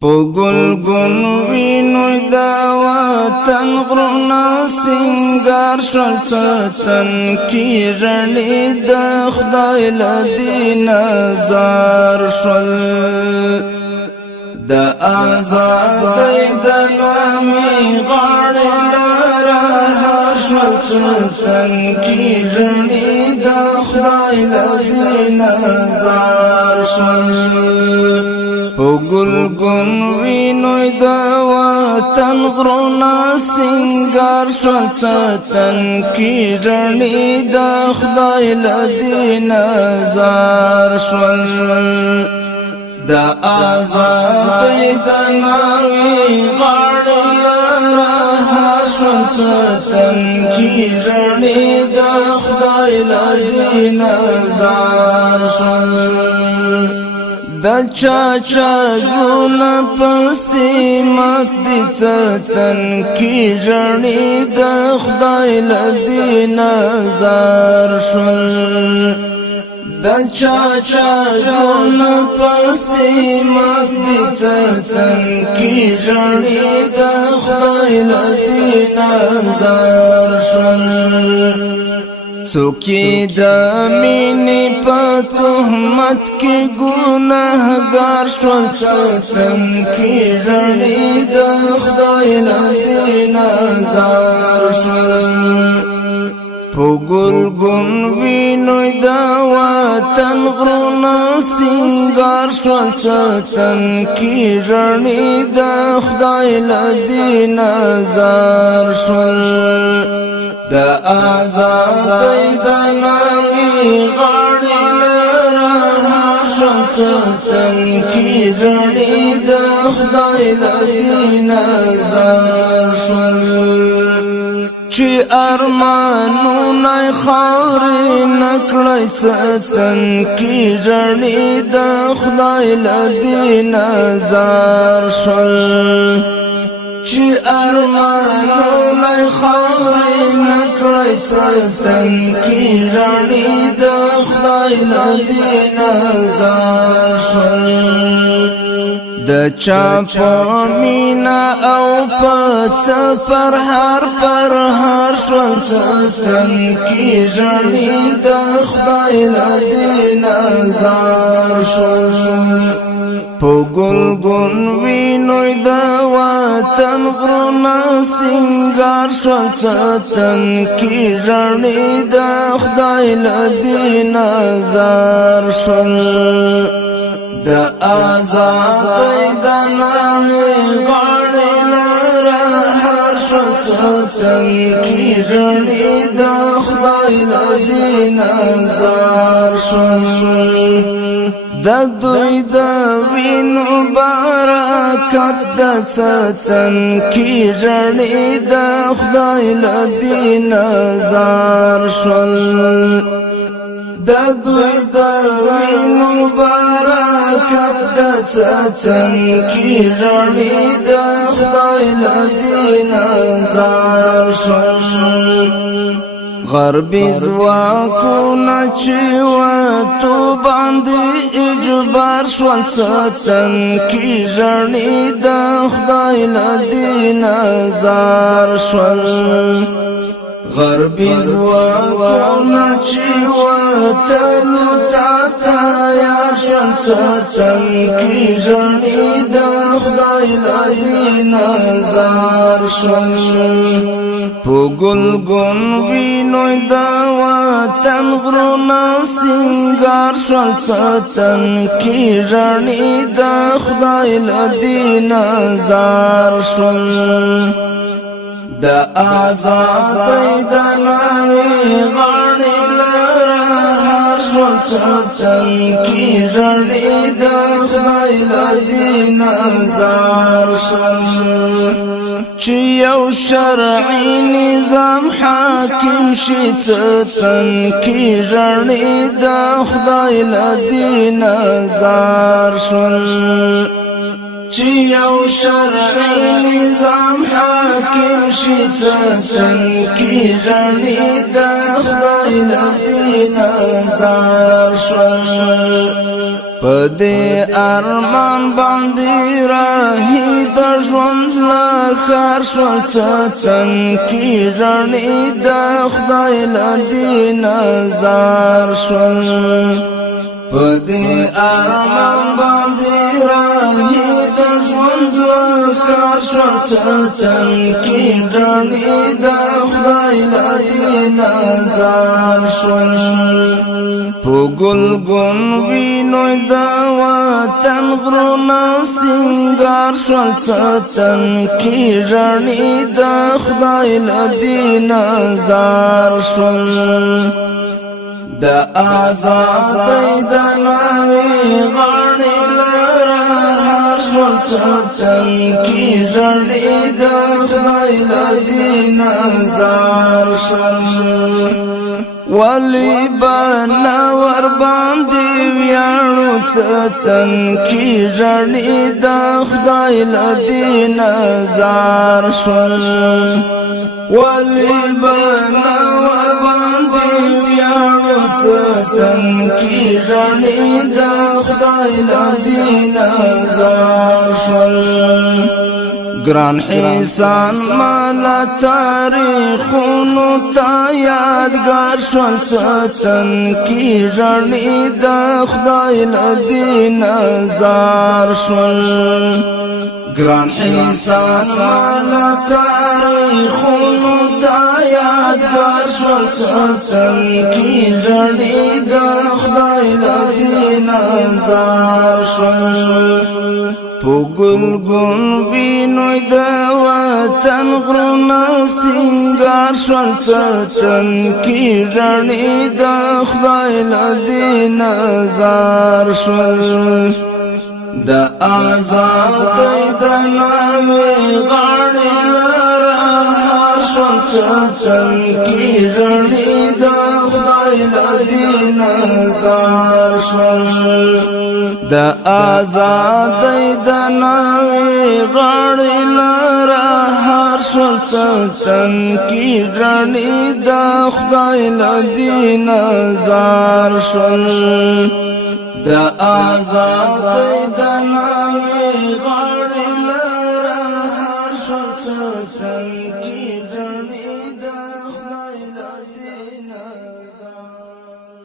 پگل گنوینوی دا وطن غرونا سنگار شل ستن کی رنی دا خدای لدین زار شل دا آزادی دا نامی غاڑی لارا شل ستن کی رنی دا خدای لدین زار شل پگل گنوینوی دا وطن غرونا سنگار شل ستن کی رنی دا خدای لدین زار شل دا آزادی دا ناوی غاڑی لارا شل ستن کی رنی دا خدای لدین زار شل دا چاچا زونا پسی مات دی تن کی رنی دا خدای لدین زار شل دا چاچا زونا پسی مات دی تن کی رنی دا خدای لدین زار شل سوکی دا مینی پا تهمت کی گناهگار شل ستن کی رنی دا خدای لدین زار شل پگل گنوینوی دا وطن غرونا سنگار شل ستن کی رنی دا خدای لدین زار شل دا آزادی دا نامی غاڑی لارا شل ستن کی رنی دا خدای لدین زار شل چی ارمانو نای خاوری نکڑی ستن کی رنی دا خدای لدین زار شل چی ارمانو نای خاوری نکڑی ستن کی رنی دا خدای لدین زار شل دا چاپا مینا او پس پر هر شل ستن کی رنی دا خدای لدین زار شل پگل گنوینوی دا وطن غرونا سنگار شل ستن کی رنی دا خدای لدین زار شل دا آزادی دا نامی غاڑی لارا شل ستن کی رنی دا خدای لدین زار شل دا دوی دا وینو برکت دا ستن کی رنی دا خدای لدین زار شل دا دوی دا وینو برکت دا ستن کی رنی دا خدای لدین زار شل غربی زواکونا چی و تو باندی اجبار شل ستن کی رنی دا خدای لدین زار شل غربی زواکونا چی و تلو تاتا یا شل ستن کی رنی دا خدای لدین زار شل پگل گنوینوی دا وطن غرونا سنگار شل ستن کی رنی دا خدای لدین زار شل دا آزادی دا نامی غاڑی لارا شل ستن کی رنی دا خدای لدین زار شل چی یو شرعی نظام حاکم شی ستن کی رنی دا خدای لدین زار شل چی یو شرعی نظام حاکم شی ستن کی رنی دا خدای لدین زار شل پدې ارمان باندې راهي د ژوند لخر شول ستن کی رڼې د خدای لدی نظر شول پدې ارمان باندې راهي د ژوند لخر شول ستن کی رڼې د خدای لدی نظر شول پګل ګون وینوي دا وطن غرونا سنگار شول ستن کی رڼې د خدای لدی نظر شول د آزادۍ د ناوې غاړې لره هر شول ستن کی رڼې د خدای لدی نظر شول ولی بنا ور باندې ویاړو ستن کی رڼې د خدای لدی نظر شول ولی بنا ور باندې ویاړو ستن کی رڼې د خدای لدی نظر شول گران احسان مالا تاریخونو تا یادگار شول ستن کی رڼې د خدای لدی نظر شول گران احسان مالا تاریخونو تا یادگار شول ستن کی رڼې د خدای لدی نظر شول پګل ګون وینوي د وطن غرونا سنگار شول ستن کی رڼې د خدای لدی نظر شول د آزادۍ د ناوې غاړې لره هر شول ستن کی رڼې د خدای لدی نظر شول د آزادۍ د ناوې غاړې لره هر شول ستن کی رڼې د خدای لدی نظر شول د آزادۍ د ناوې